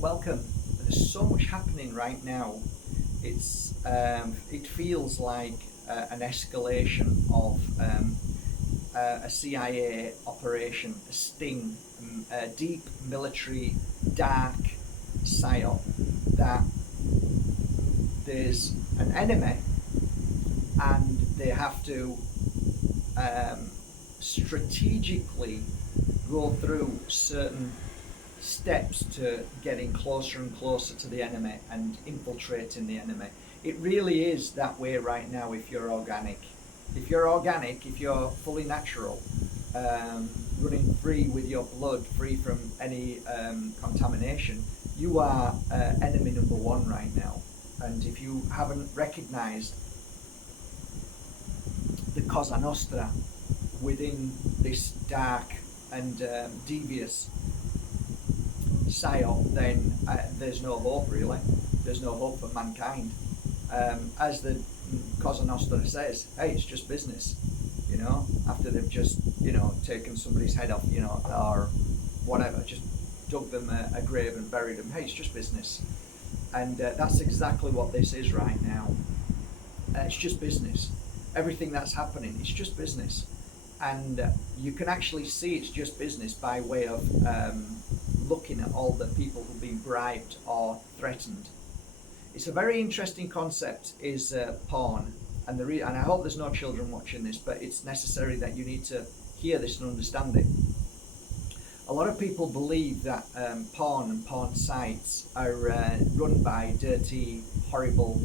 Welcome. There's so much happening right now. It feels like an escalation of a CIA operation, a sting, a deep military, dark psyop that there's an enemy and they have to strategically go through certain steps to getting closer and closer to the enemy and infiltrating the enemy. It really is that way right now if you're organic. If you're fully natural, running free with your blood, free from any contamination, you are enemy number one right now. And if you haven't recognized the Cosa Nostra within this dark and devious psyop, then there's no hope really. There's no hope for mankind. As the Cosa Nostra says, hey, it's just business. After they've just taken somebody's head off, or whatever, just dug them a grave and buried them. Hey, it's just business. And that's exactly what this is right now. It's just business. Everything that's happening, it's just business. And you can actually see it's just business by way of looking at all the people who've been bribed or threatened. It's a very interesting concept, is porn. And I hope there's no children watching this, but it's necessary that you need to hear this and understand it. A lot of people believe that porn and porn sites are run by dirty, horrible,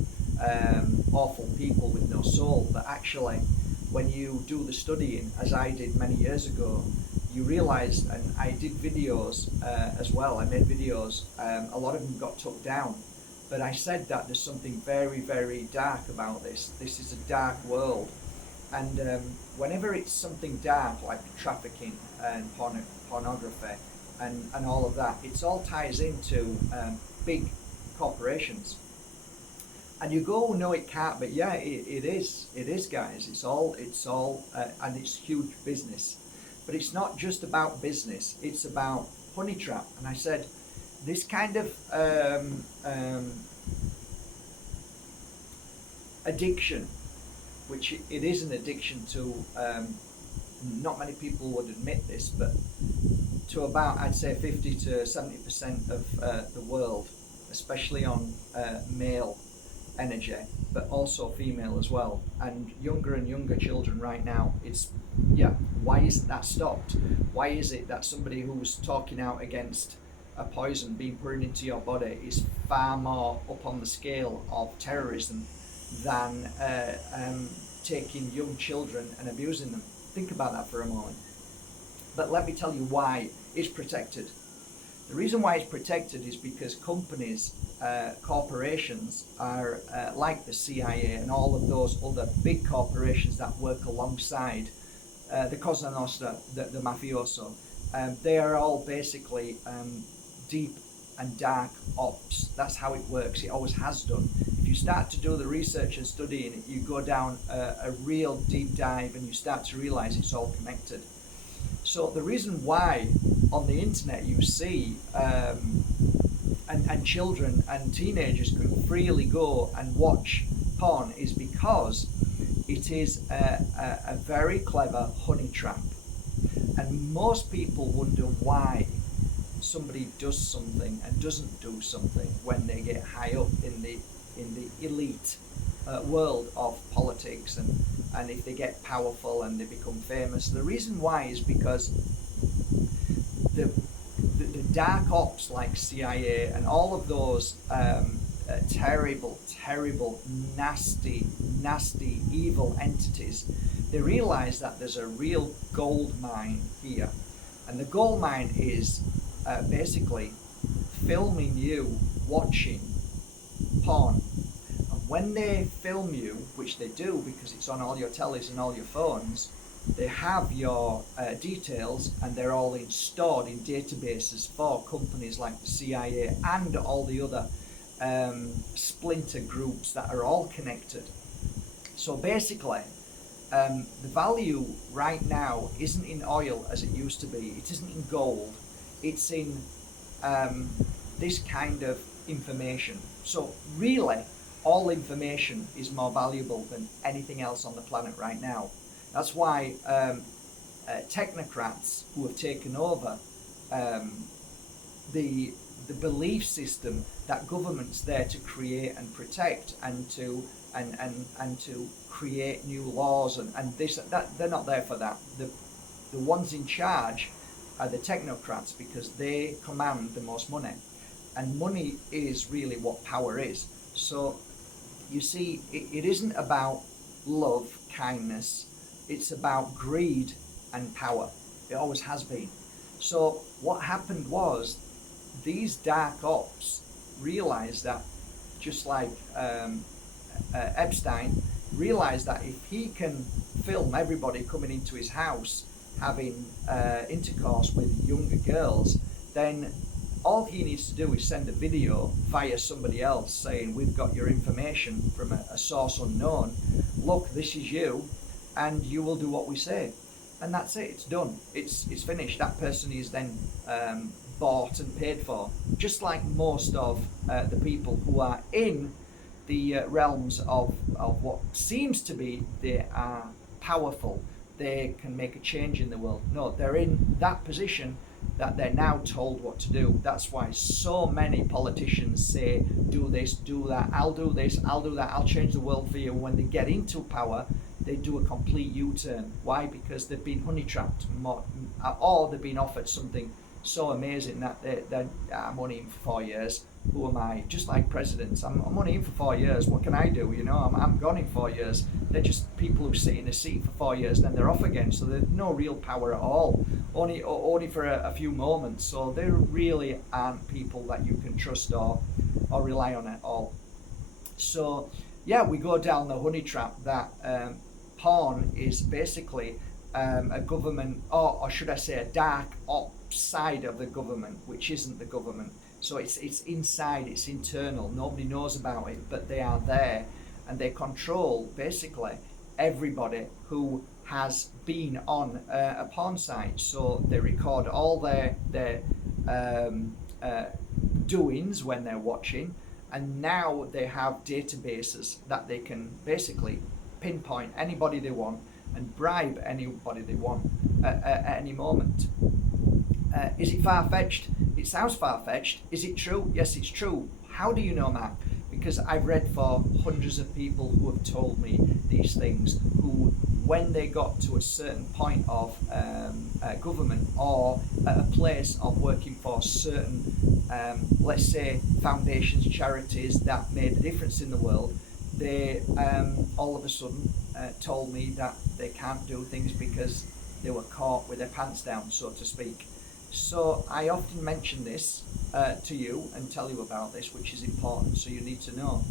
awful people with no soul. But actually, when you do the studying, as I did many years ago, you realise, and I did videos as well, I made videos, a lot of them got took down. But I said that there's something very, very dark about this. This is a dark world. And whenever it's something dark, like trafficking and pornography and all of that, it all ties into big corporations. And you go, no, it can't, but yeah, it is, guys. It's all, and it's huge business. But it's not just about business, it's about honey trap. And I said, this kind of addiction, which it is an addiction to, not many people would admit this, but to about, I'd say, 50 to 70% of the world, especially on male energy, but also female as well, and younger children right now. Why isn't that stopped? Why is it that somebody who's talking out against a poison being put into your body is far more up on the scale of terrorism than taking young children and abusing them? Think about that for a moment. But let me tell you why it's protected. The reason why it's protected is because companies, corporations are like the CIA and all of those other big corporations that work alongside the Cosa Nostra, the mafioso. They are all basically deep and dark ops. That's how it works. It always has done. If you start to do the research and studying it, you go down a real deep dive and you start to realize it's all connected. So the reason why on the internet you see and children and teenagers can freely go and watch porn is because it is a very clever honey trap. And most people wonder why somebody does something and doesn't do something when they get high up in the elite world of politics, and if they get powerful and they become famous. The reason why is because the dark ops like CIA and all of those terrible, nasty, evil entities, they realize that there's a real gold mine here. And the gold mine is basically filming you watching porn. And when they film you, which they do because it's on all your tellies and all your phones, they have your details, and they're all stored in databases for companies like the CIA and all the other splinter groups that are all connected. So basically, the value right now isn't in oil as it used to be. It isn't in gold. It's in this kind of information. So really, all information is more valuable than anything else on the planet right now. That's why technocrats who have taken over the belief system that government's there to create and protect and to create new laws and this that, they're not there for that. The ones in charge are the technocrats, because they command the most money, and money is really what power is. So you see, it isn't about love, kindness, it's about greed and power. It always has been. So what happened was, these dark ops realized that, just like Epstein realized that if he can film everybody coming into his house having intercourse with younger girls, then all he needs to do is send a video via somebody else saying, we've got your information from a source unknown, look, this is you, and you will do what we say. And that's it, it's done, it's finished. That person is then bought and paid for, just like most of the people who are in the realms of what seems to be they are powerful, they can make a change in the world. No, they're in that position that they're now told what to do. That's why so many politicians say, do this, do that, I'll do this, I'll do that, I'll change the world for you. When they get into power, they do a complete U-turn. Why? Because they've been honey trapped, or they've been offered something so amazing that I'm only in for 4 years. Who am I? Just like presidents, I'm only in for 4 years. What can I do? You know, I'm gone in 4 years. They're just people who sit in a seat for 4 years, then they're off again. So there's no real power at all. Only for a few moments. So they really aren't people that you can trust or rely on at all. So yeah, we go down the honey trap that porn is basically a government, or should I say, a dark ops side of the government, which isn't the government. So it's inside, it's internal, nobody knows about it, but they are there, and they control basically everybody who has been on a porn site. So they record all their doings when they're watching, and now they have databases that they can basically pinpoint anybody they want and bribe anybody they want at any moment. Is it far-fetched? It sounds far-fetched. Is it true? Yes, it's true. How do you know that? Because I've read for hundreds of people who have told me these things, who, when they got to a certain point of government or at a place of working for certain, let's say, foundations, charities that made a difference in the world, they all of a sudden told me that they can't do things because they were caught with their pants down, so to speak. So I often mention this to you and tell you about this, which is important, so you need to know.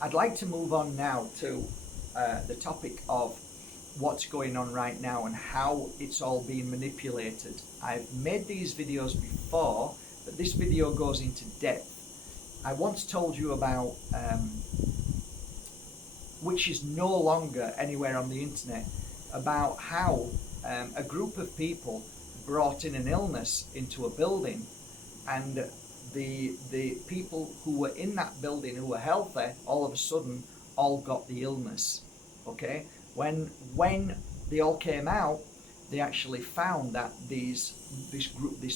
I'd like to move on now to the topic of what's going on right now and how it's all being manipulated. I've made these videos before, but this video goes into depth. I once told you about, which is no longer anywhere on the internet, about how a group of people brought in an illness into a building, and the people who were in that building who were healthy all of a sudden all got the illness. Okay, when they all came out, they actually found that this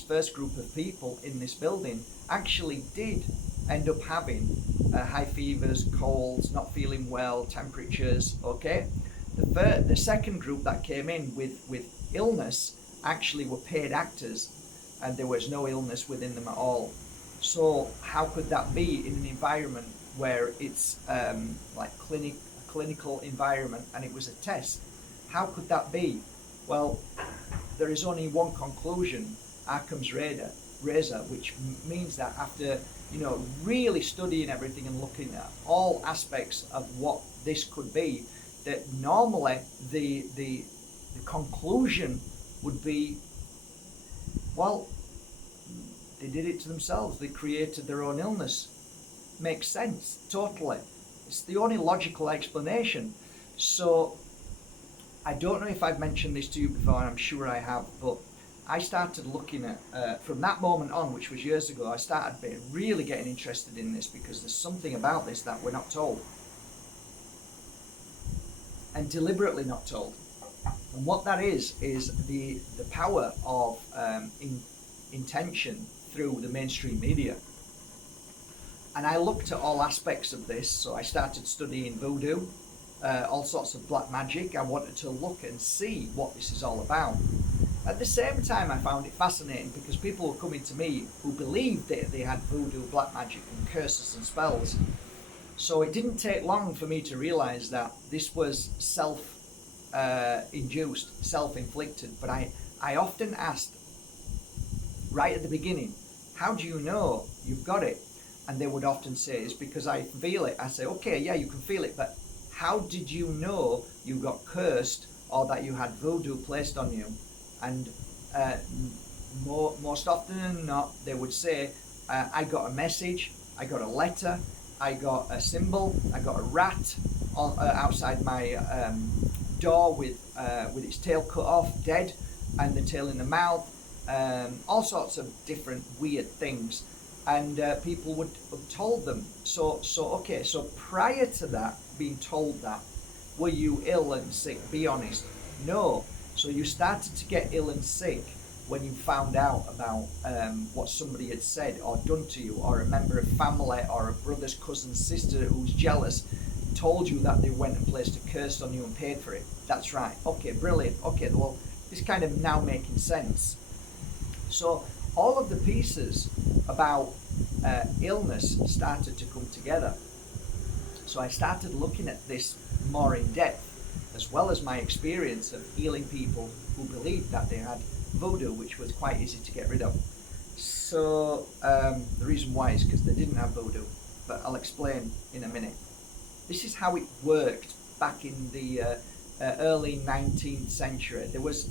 first group of people in this building actually did end up having high fevers, colds, not feeling well, temperatures. Okay, the second group that came in with illness actually were paid actors, and there was no illness within them at all. So how could that be in an environment where it's like clinical environment, and it was a test? How could that be? Well, there is only one conclusion, Occam's razor, which means that after really studying everything and looking at all aspects of what this could be, that normally the conclusion would be, well, they did it to themselves, they created their own illness. Makes sense, totally. It's the only logical explanation. So I don't know if I've mentioned this to you before, and I'm sure I have, but I started looking at, from that moment on, which was years ago, I started really getting interested in this, because there's something about this that we're not told. And deliberately not told. And what that is the power of intention through the mainstream media. And I looked at all aspects of this, so I started studying voodoo, all sorts of black magic. I wanted to look and see what this is all about. At the same time, I found it fascinating because people were coming to me who believed that they had voodoo, black magic and curses and spells. So it didn't take long for me to realise that this was self-induced, self-inflicted. But I often asked, right at the beginning, how do you know you've got it? And they would often say, it's because I feel it. I say, okay, yeah, you can feel it, but how did you know you got cursed or that you had voodoo placed on you? And most often than not, they would say, I got a message, I got a letter, I got a symbol, I got a rat outside my door with its tail cut off, dead, and the tail in the mouth, all sorts of different weird things. And people would have told them. So prior to that, being told that, were you ill and sick? Be honest. No. So you started to get ill and sick when you found out about what somebody had said or done to you, or a member of family or a brother's cousin's sister who's jealous told you that they went and placed a curse on you and paid for it. That's right. Okay, brilliant. Okay, well, it's kind of now making sense. So all of the pieces about illness started to come together. So I started looking at this more in depth, as well as my experience of healing people who believed that they had voodoo, which was quite easy to get rid of. So the reason why is because they didn't have voodoo, but I'll explain in a minute. This is how it worked back in the early 19th century. There was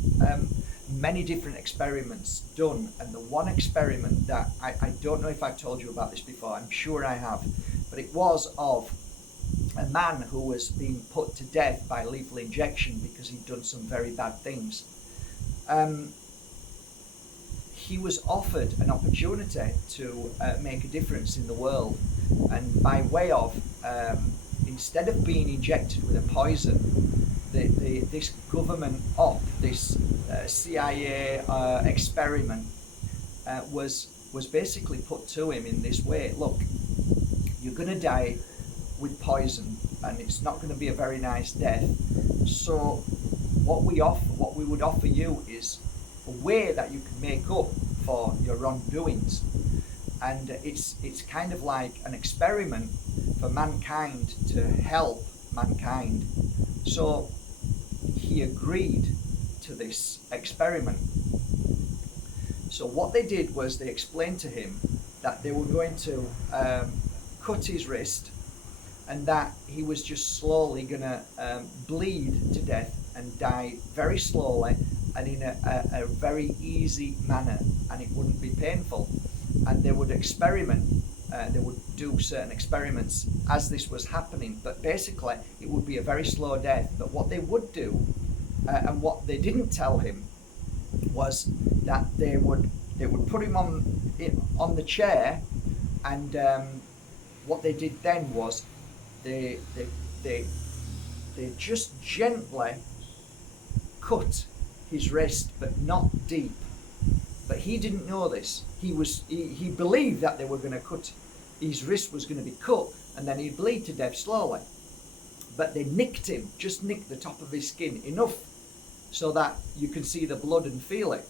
many different experiments done, and the one experiment that I don't know if I've told you about this before, I'm sure I have, but it was of a man who was being put to death by lethal injection because he'd done some very bad things. He was offered an opportunity to make a difference in the world, and by way of instead of being injected with a poison, this government this CIA experiment was basically put to him in this way. Look, you're going to die with poison, and it's not going to be a very nice death. So what we would offer you is a way that you can make up for your wrongdoings. And it's kind of like an experiment for mankind to help mankind. So he agreed to this experiment. So what they did was they explained to him that they were going to cut his wrist, and that he was just slowly going to bleed to death and die very slowly and in a very easy manner, and it wouldn't be painful. And they would experiment, they would do certain experiments as this was happening, but basically it would be a very slow death. But what they would do, and what they didn't tell him, was that they would put him on the chair, and what they did then was they just gently cut his wrist, but not deep. But he didn't know this. He believed that they were going to cut, his wrist was going to be cut, and then he'd bleed to death slowly. But they nicked him, just nicked the top of his skin enough so that you can see the blood and feel it.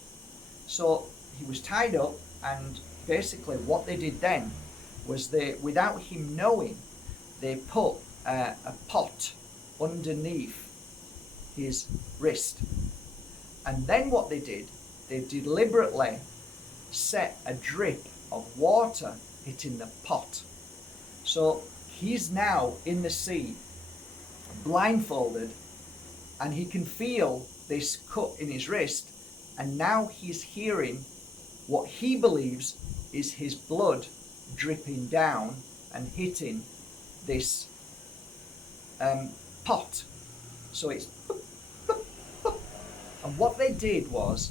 So he was tied up, and basically what they did then was without him knowing, they put a pot underneath his wrist. And then what they did, they deliberately set a drip of water hitting the pot. So he's now in the sea, blindfolded, and he can feel this cut in his wrist, and now he's hearing what he believes is his blood dripping down and hitting this pot. So it's and what they did was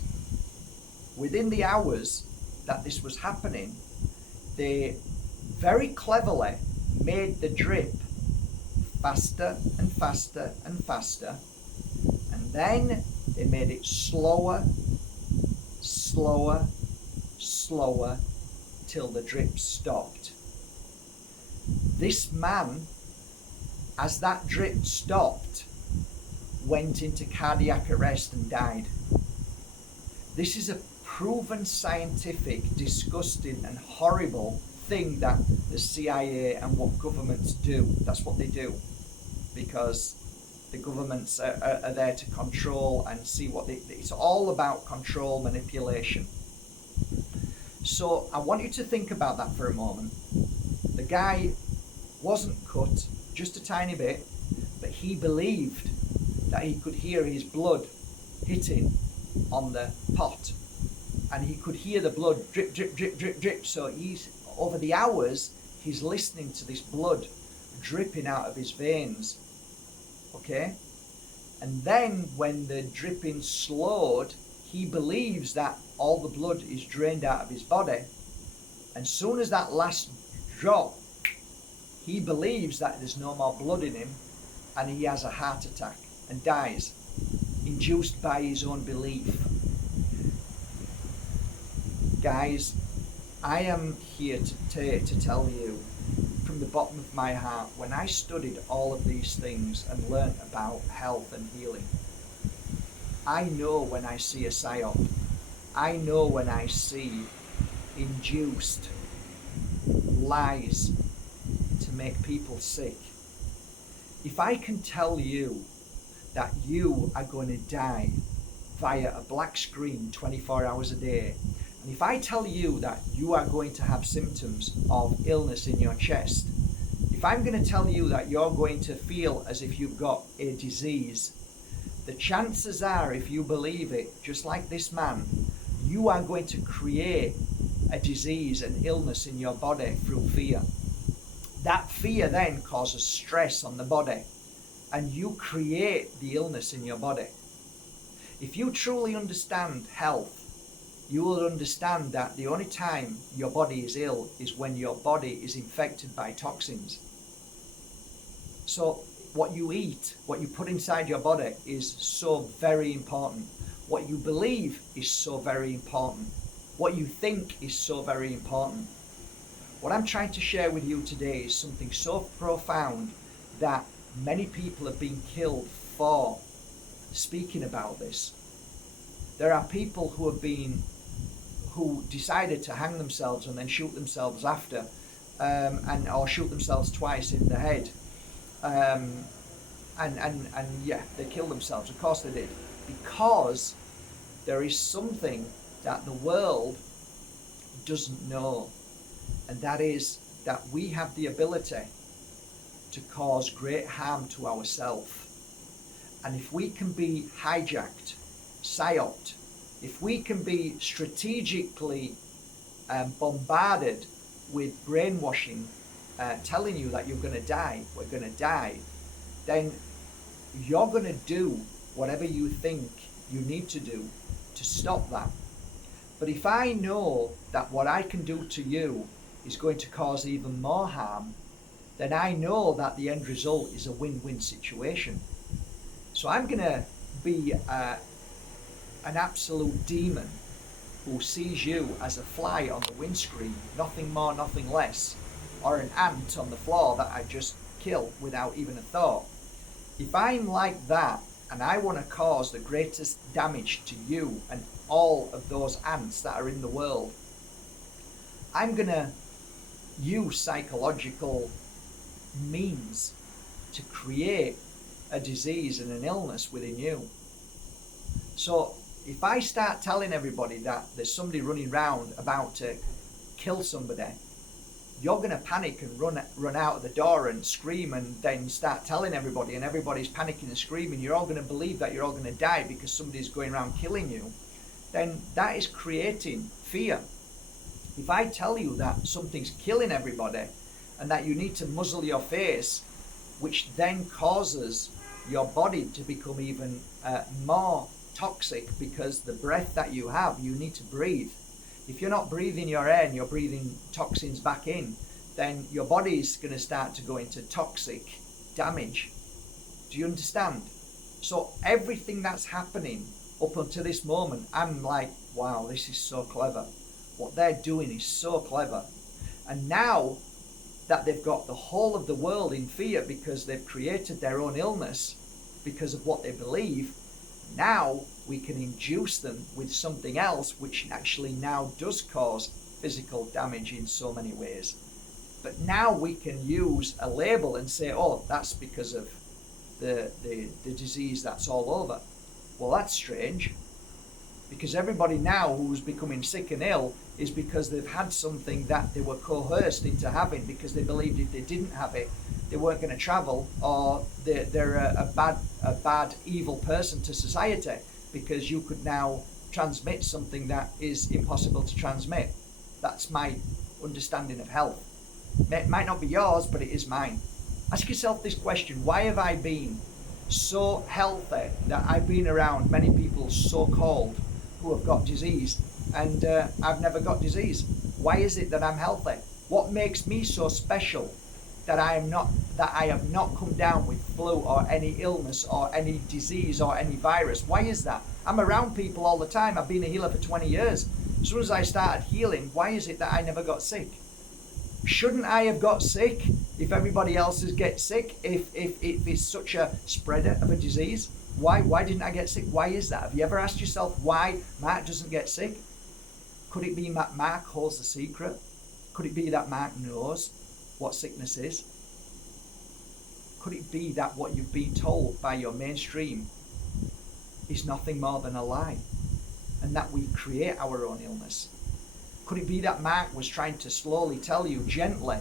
within the hours that this was happening, they very cleverly made the drip faster and faster and faster, and then they made it slower, slower, slower, till the drip stopped. This man, as that drip stopped, went into cardiac arrest and died. This is a proven scientific, disgusting and horrible thing that the CIA and what governments do. That's what they do, because the governments are there to control and see what it's all about, control, manipulation. So I want you to think about that for a moment. The guy wasn't cut, just a tiny bit, but he believed that he could hear his blood hitting on the pot, and he could hear the blood drip, drip, drip, drip, drip. So he's, over the hours, he's listening to this blood dripping out of his veins. Okay? And then when the dripping slowed, he believes that all the blood is drained out of his body. And soon as that last drop, he believes that there's no more blood in him, and he has a heart attack and dies, induced by his own belief. Guys, I am here to tell you from the bottom of my heart, when I studied all of these things and learnt about health and healing, I know when I see a psyop, I know when I see induced lies to make people sick. If I can tell you that you are going to die via a black screen 24 hours a day, and if I tell you that you are going to have symptoms of illness in your chest, if I'm going to tell you that you're going to feel as if you've got a disease, the chances are, if you believe it, just like this man, you are going to create a disease, an illness in your body through fear. That fear then causes stress on the body, and you create the illness in your body. If you truly understand health, you will understand that the only time your body is ill is when your body is infected by toxins. So what you eat, what you put inside your body is so very important. What you believe is so very important. What you think is so very important. What I'm trying to share with you today is something so profound that many people have been killed for speaking about this. There are people who decided to hang themselves and then shoot themselves after, or shoot themselves twice in the head, and yeah, they killed themselves. Of course they did, because there is something that the world doesn't know, and that is that we have the ability to cause great harm to ourselves. And if we can be hijacked, psyoped, if we can be strategically bombarded with brainwashing, telling you that you're going to die, we're going to die, then you're going to do whatever you think you need to do to stop that. But if I know that what I can do to you is going to cause even more harm, then I know that the end result is a win-win situation. So I'm going to be an absolute demon who sees you as a fly on the windscreen, nothing more, nothing less, or an ant on the floor that I just kill without even a thought. If I'm like that and I want to cause the greatest damage to you and all of those ants that are in the world, I'm going to use psychological means to create a disease and an illness within you. So if I start telling everybody that there's somebody running around about to kill somebody, you're going to panic and run out of the door and scream, and then start telling everybody, and everybody's panicking and screaming. You're all going to believe that you're all going to die because somebody's going around killing you. Then that is creating fear. If I tell you that something's killing everybody and that you need to muzzle your face, which then causes your body to become even more toxic because the breath that you have, you need to breathe. If you're not breathing your air and you're breathing toxins back in, then your body's going to start to go into toxic damage. Do you understand? So everything that's happening up until this moment, I'm like, wow, this is so clever. What they're doing is so clever. And now that they've got the whole of the world in fear because they've created their own illness because of what they believe, now we can induce them with something else which actually now does cause physical damage in so many ways. But now we can use a label and say, oh, that's because of the disease that's all over. Well, that's strange, because everybody now who's becoming sick and ill is because they've had something that they were coerced into having because they believed if they didn't have it, they weren't going to travel, or they're a bad, evil person to society because you could now transmit something that is impossible to transmit. That's my understanding of health. It might not be yours, but it is mine. Ask yourself this question: why have I been so healthy that I've been around many people so-called who have got disease, and I've never got disease? Why is it that I'm healthy? What makes me so special that I have not come down with flu or any illness or any disease or any virus? Why is that? I'm around people all the time. I've been a healer for 20 years. As soon as I started healing, why is it that I never got sick? Shouldn't I have got sick if everybody else gets sick? If it's such a spreader of a disease, why didn't I get sick? Why is that? Have you ever asked yourself why Mark doesn't get sick? Could it be that Mark holds the secret? Could it be that Mark knows what sickness is? Could it be that what you've been told by your mainstream is nothing more than a lie, and that we create our own illness? Could it be that Mark was trying to slowly tell you gently,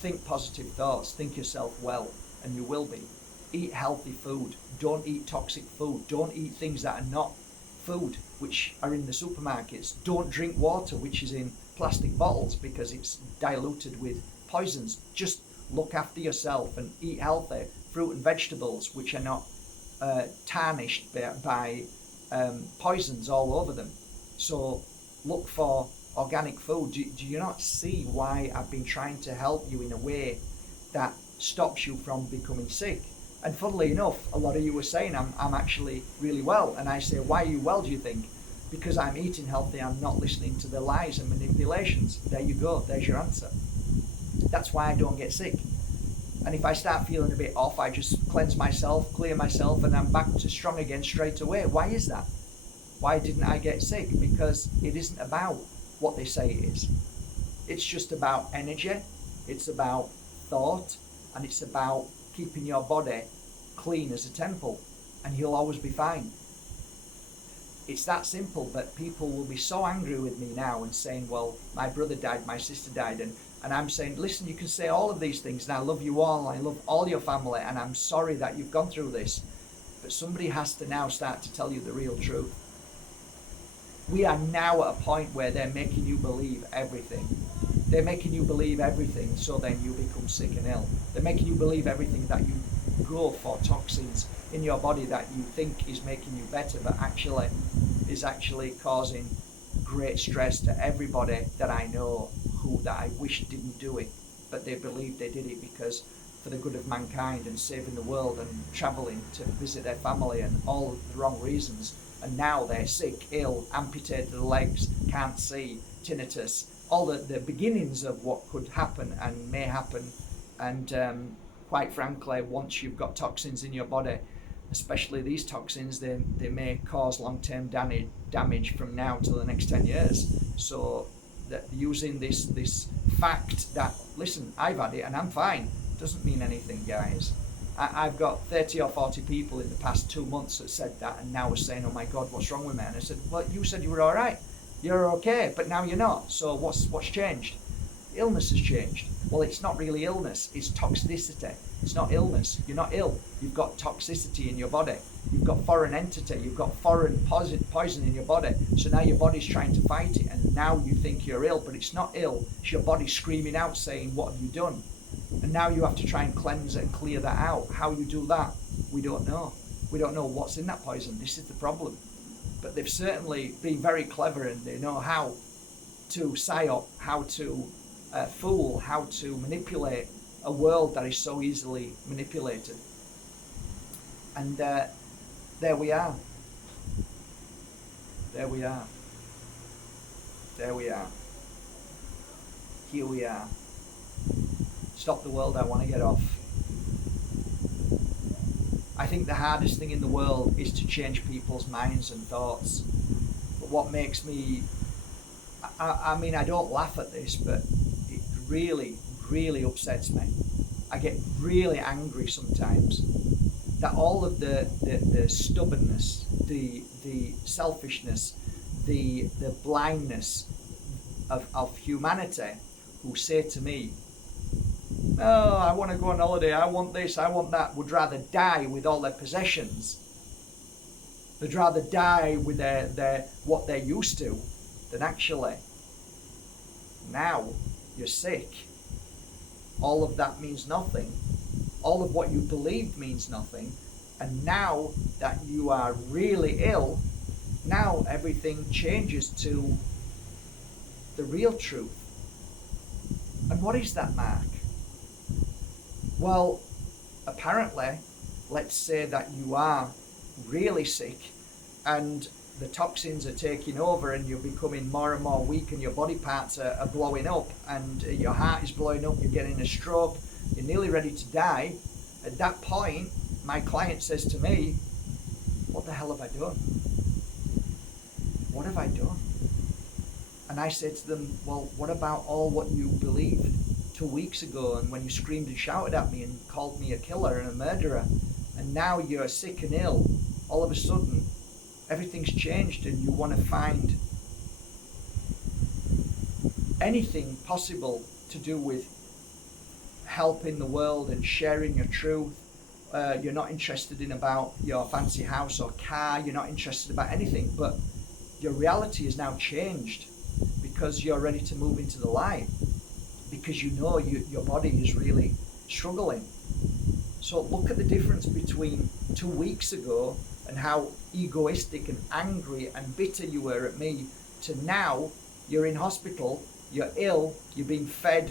think positive thoughts, think yourself well, and you will be. Eat healthy food. Don't eat toxic food. Don't eat things that are not food, which are in the supermarkets. Don't drink water, which is in plastic bottles, because it's diluted with poisons. Just look after yourself and eat healthy fruit and vegetables, which are not tarnished by poisons all over them. So look for organic food. Do you not see why I've been trying to help you in a way that stops you from becoming sick? And funnily enough, a lot of you were saying I'm actually really well, and I say, why are you well, do you think? Because I'm eating healthy, I'm not listening to the lies and manipulations. There you go, there's your answer. That's why I don't get sick. And if I start feeling a bit off, I just cleanse myself, clear myself, and I'm back to strong again straight away. Why is that? Why didn't I get sick? Because it isn't about what they say it is. It's just about energy, it's about thought, and it's about keeping your body clean as a temple, and you'll always be fine. It's that simple. But people will be so angry with me now and saying, well, my brother died, my sister died, and I'm saying, listen, you can say all of these things, and I love you all, and I love all your family, and I'm sorry that you've gone through this, but somebody has to now start to tell you the real truth. We are now at a point where they're making you believe everything. They're making you believe everything, so then you become sick and ill. They're making you believe everything, that you go for toxins in your body that you think is making you better, but actually is actually causing great stress to everybody that I know that I wish didn't do it, but they believe they did it because for the good of mankind and saving the world and travelling to visit their family and all of the wrong reasons. And now they're sick, ill, amputated legs, can't see, tinnitus, all the beginnings of what could happen and may happen. And quite frankly, once you've got toxins in your body, especially these toxins, they may cause long-term damage from now to the next 10 years. So that using this fact that, listen, I've had it and I'm fine, doesn't mean anything, guys. I've got 30 or 40 people in the past 2 months that said that and now are saying, oh my God, what's wrong with me? And I said, well, you said you were all right. You're okay, but now you're not. So what's changed? Illness has changed. Well, it's not really illness, it's toxicity. It's not illness. You're not ill. You've got toxicity in your body. You've got foreign entity. You've got foreign poison in your body. So now your body's trying to fight it, and now you think you're ill, but it's not ill. It's your body screaming out saying, what have you done? And now you have to try and cleanse and clear that out. How you do that, we don't know. We don't know what's in that poison. This is the problem. but they've certainly been very clever, and they know how to psyop, how to fool, how to manipulate a world that is so easily manipulated. And there we are. There we are. There we are. Here we are. Stop the world, I want to get off. I think the hardest thing in the world is to change people's minds and thoughts. But what makes me, I mean, I don't laugh at this, but it really, really upsets me. I get really angry sometimes that all of the stubbornness, the selfishness, the blindness of humanity, who say to me, oh, I want to go on holiday, I want this, I want that, would rather die with all their possessions. They'd rather die with their what they're used to than actually, now you're sick. All of that means nothing. All of what you believed means nothing. And now that you are really ill, now everything changes to the real truth. And what is that, Mark? Well, apparently, let's say that you are really sick and the toxins are taking over and you're becoming more and more weak and your body parts are blowing up and your heart is blowing up, you're getting a stroke, you're nearly ready to die. At that point, my client says to me, what the hell have I done? What have I done? And I say to them, well, what about all what you believed 2 weeks ago, and when you screamed and shouted at me and called me a killer and a murderer, and now you're sick and ill, all of a sudden everything's changed and you want to find anything possible to do with helping the world and sharing your truth. You're not interested in about your fancy house or car, you're not interested about anything, but your reality is now changed because you're ready to move into the light, because you know your body is really struggling. So look at the difference between 2 weeks ago and how egoistic and angry and bitter you were at me, to now you're in hospital, you're ill, you're being fed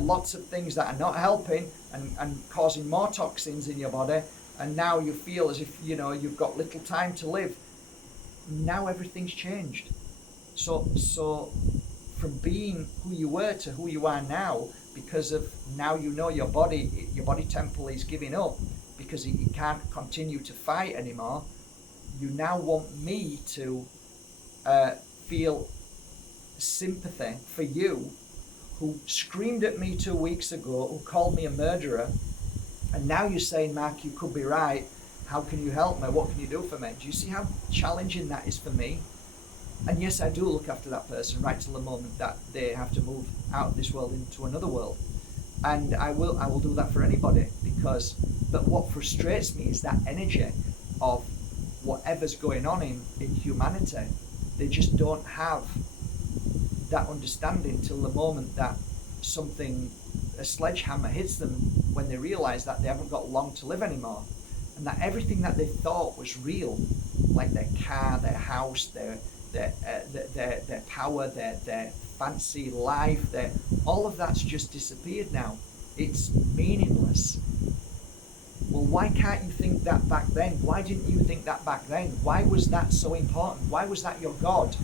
lots of things that are not helping and causing more toxins in your body, and now you feel as if you've got little time to live. Now everything's changed. So from being who you were to who you are now, because of now your body temple is giving up because it can't continue to fight anymore. You now want me to feel sympathy for you, who screamed at me 2 weeks ago, who called me a murderer, and now you're saying, Mark, you could be right. How can you help me? What can you do for me? Do you see how challenging that is for me? And yes, I do look after that person right till the moment that they have to move out of this world into another world. And I will do that for anybody, but what frustrates me is that energy of whatever's going on in humanity. They just don't have that understanding till the moment that a sledgehammer hits them, when they realize that they haven't got long to live anymore, and that everything that they thought was real, like their car, their house, their power, their fancy life, all of that's just disappeared now. It's meaningless. Well, why can't you think that back then? Why didn't you think that back then? Why was that so important? Why was that your God?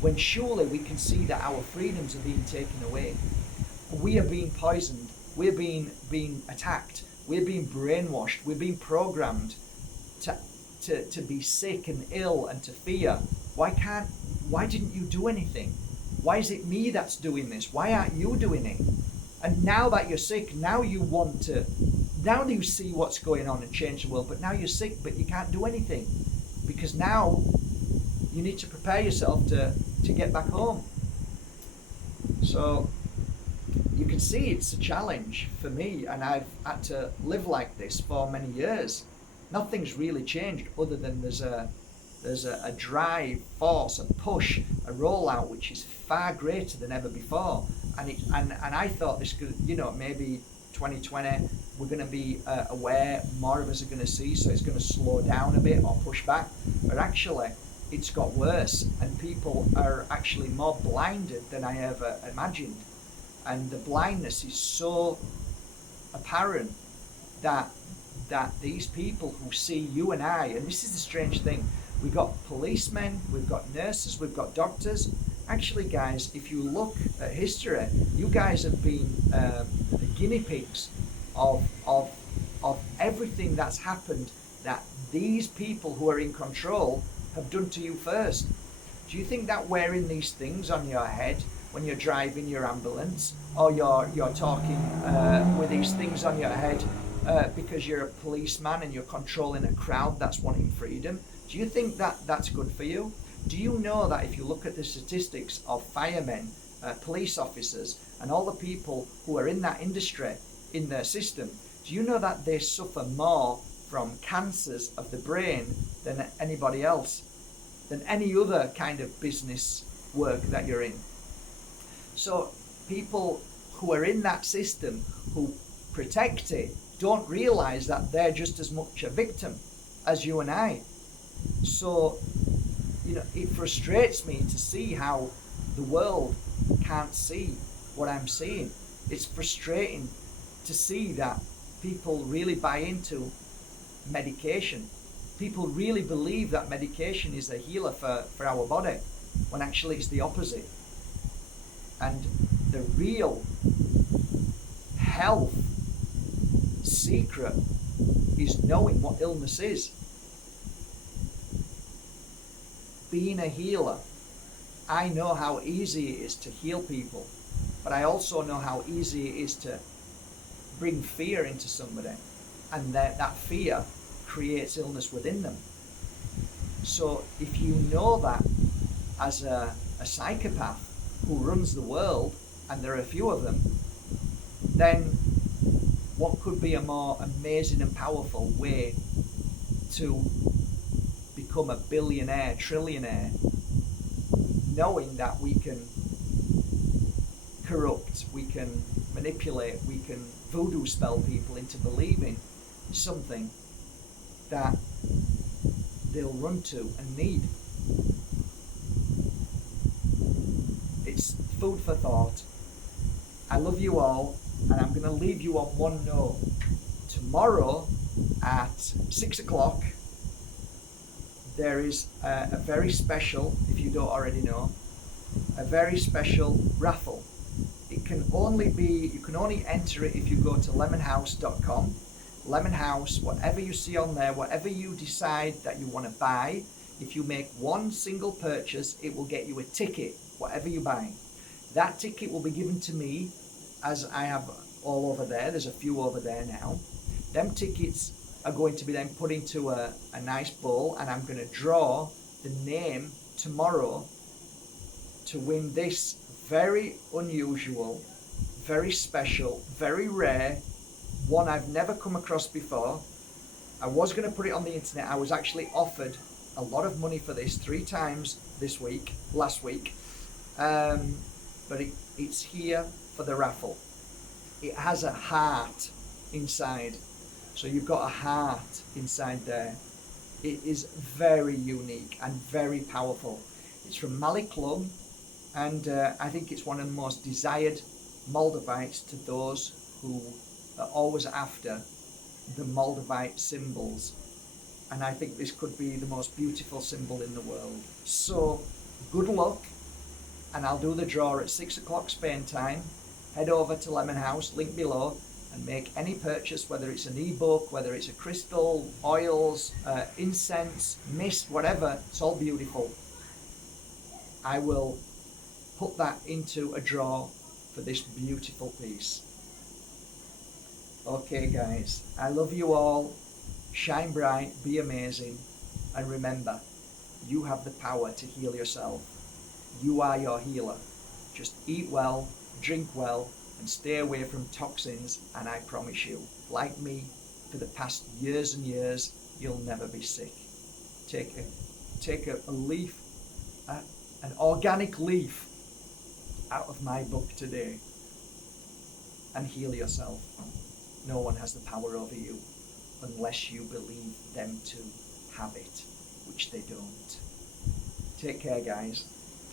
When surely we can see that our freedoms are being taken away. We are being poisoned. We're being attacked. We're being brainwashed. We're being programmed to be sick and ill and to fear. Why didn't you do anything? Why is it me that's doing this? Why aren't you doing it? And now that you're sick, now you see what's going on and change the world, but now you're sick, but you can't do anything, because now you need to prepare yourself to get back home. So you can see it's a challenge for me, and I've had to live like this for many years. Nothing's really changed other than there's a drive, force, a push, a rollout which is far greater than ever before. And I thought this could, maybe 2020 we're going to be aware, more of us are going to see, so it's going to slow down a bit or push back. But actually, it's got worse, and people are actually more blinded than I ever imagined. And the blindness is so apparent that these people who see you and I, and this is the strange thing, we've got policemen, we've got nurses, we've got doctors. Actually, guys, if you look at history, you guys have been the guinea pigs of everything that's happened that these people who are in control have done to you first. Do you think that wearing these things on your head when you're driving your ambulance, or you're talking with these things on your head because you're a policeman and you're controlling a crowd that's wanting freedom, do you think that that's good for you? Do you know that if you look at the statistics of firemen, police officers, and all the people who are in that industry, in their system, do you know that they suffer more from cancers of the brain than anybody else, than any other kind of business work that you're in? So people who are in that system, who protect it, don't realize that they're just as much a victim as you and I. So, it frustrates me to see how the world can't see what I'm seeing. It's frustrating to see that people really buy into medication. People really believe that medication is a healer for our body, when actually it's the opposite. And the real health secret is knowing what illness is. Being a healer, I know how easy it is to heal people, but I also know how easy it is to bring fear into somebody, and that fear creates illness within them. So if you know that as a psychopath who runs the world, and there are a few of them, then what could be a more amazing and powerful way to become a billionaire, trillionaire, knowing that we can corrupt, we can manipulate, we can voodoo spell people into believing something that they'll run to and need. It's food for thought. I love you all, and I'm going to leave you on one note. Tomorrow at 6 o'clock, there is a very special, if you don't already know, a very special raffle. You can only enter it if you go to lemonhouse.com. Lemonhouse, whatever you see on there, whatever you decide that you want to buy, if you make one single purchase, it will get you a ticket, whatever you buy. That ticket will be given to me, as I have all over there. There's a few over there now. Them tickets are going to be then put into a nice bowl, and I'm going to draw the name tomorrow to win this very unusual, very special, very rare, one I've never come across before. I was going to put it on the internet. I was actually offered a lot of money for this 3 times last week, but it's here for the raffle. It has a heart inside, so you've got a heart inside there. It is very unique and very powerful. It's from Malik Club, and I think it's one of the most desired Moldavites to those who are always after the Moldavite symbols. And I think this could be the most beautiful symbol in the world. So, good luck, and I'll do the draw at 6 o'clock Spain time. Head over to Lemon House, link below, and make any purchase, whether it's an ebook, whether it's a crystal, oils, incense, mist, whatever. It's all beautiful. I will put that into a draw for this beautiful piece. Okay guys, I love you all. Shine bright, be amazing, and remember, you have the power to heal yourself. You are your healer. Just eat well, drink well, and stay away from toxins, and I promise you, like me, for the past years and years, you'll never be sick. Take a leaf, an organic leaf out of my book today, and heal yourself. No one has the power over you unless you believe them to have it, which they don't. Take care, guys.